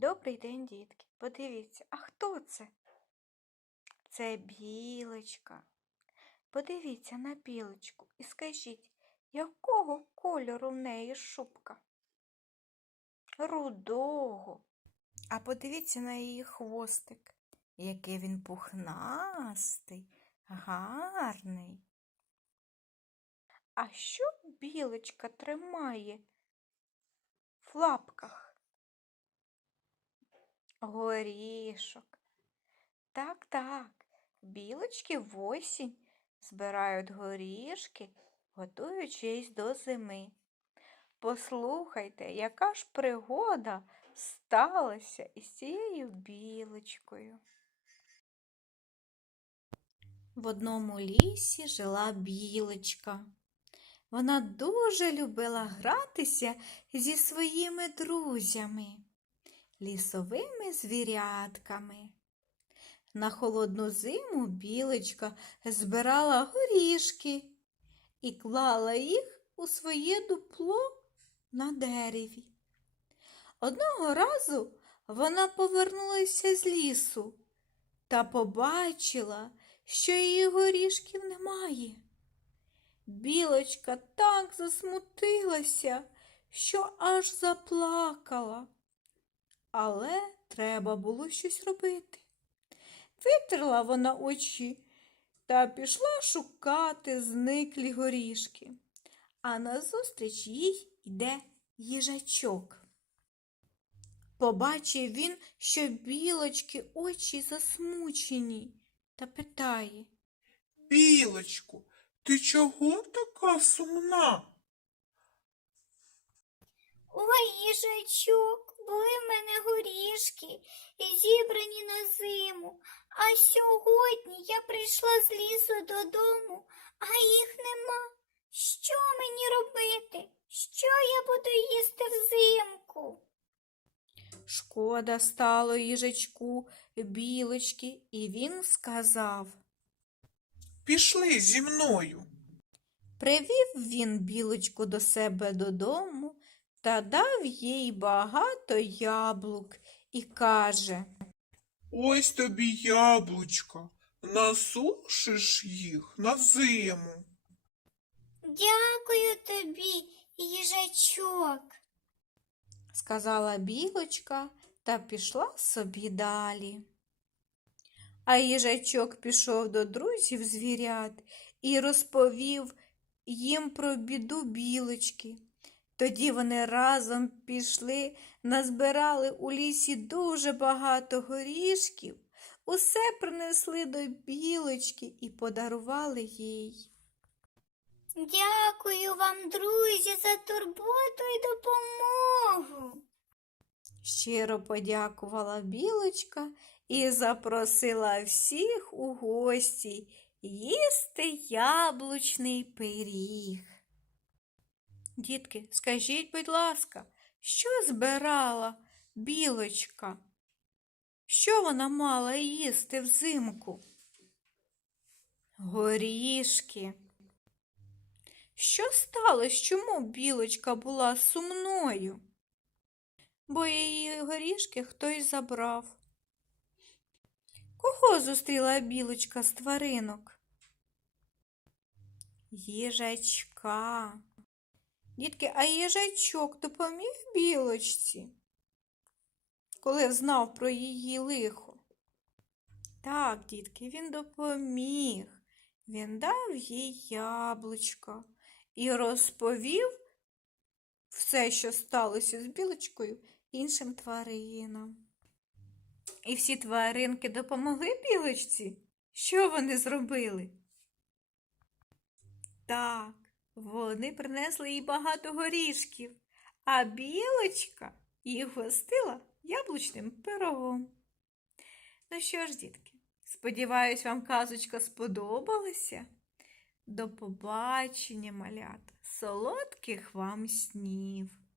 Добрий день, дітки. Подивіться, а хто це? Це білочка. Подивіться на білочку і скажіть, якого кольору в неї шубка? Рудого. А подивіться на її хвостик, який він пухнастий, гарний. А що білочка тримає в лапках? Горішок. Так, так, білочки в осінь збирають горішки, готуючись до зими. Послухайте, яка ж пригода сталася із цією білочкою. В одному лісі жила білочка. Вона дуже любила гратися зі своїми друзями лісовими звірятками. На холодну зиму білочка збирала горішки і клала їх у своє дупло на дереві. Одного разу вона повернулася з лісу та побачила, що її горішків немає. Білочка так засмутилася, що аж заплакала. Але треба було щось робити. Витерла вона очі та пішла шукати зниклі горішки. А назустріч їй йде їжачок. Побачив він, що білочки очі засмучені, та питає. Білочку, ти чого така сумна? Ой, їжачок, були в мене горішки, зібрані на зиму. А сьогодні я прийшла з лісу додому, а їх нема. Що мені робити? Що я буду їсти взимку? Шкода стало їжачку білочки, і він сказав. Пішли зі мною. Привів він білочку до себе додому та дав їй багато яблук і каже Ось тобі яблучка. Насушиш їх на зиму. Дякую тобі, їжачок. сказала білочка та пішла собі далі. А їжачок пішов до друзів звірят і розповів їм про біду білочки. Тоді вони разом пішли, назбирали у лісі дуже багато горішків, усе принесли до білочки і подарували їй. Дякую вам, друзі, за турботу і допомогу. Щиро подякувала білочка і запросила всіх у гості їсти яблучний пиріг. Дітки, скажіть, будь ласка, що збирала білочка? Що вона мала їсти взимку? Горішки. Що сталося? Чому білочка була сумною? бо її горішки хтось забрав. Кого зустріла білочка з тваринок? Їжачка. Дітки, а їжачок допоміг білочці, коли знав про її лихо? Так, дітки, він допоміг. Він дав їй яблучко і розповів все, що сталося з білочкою, іншим тваринам. І всі тваринки допомогли білочці? Що вони зробили? Так, вони принесли їй багато горішків, а білочка їх гостила яблучним пирогом. Ну що ж, дітки, сподіваюсь, вам казочка сподобалася. До побачення, малята, солодких вам снів!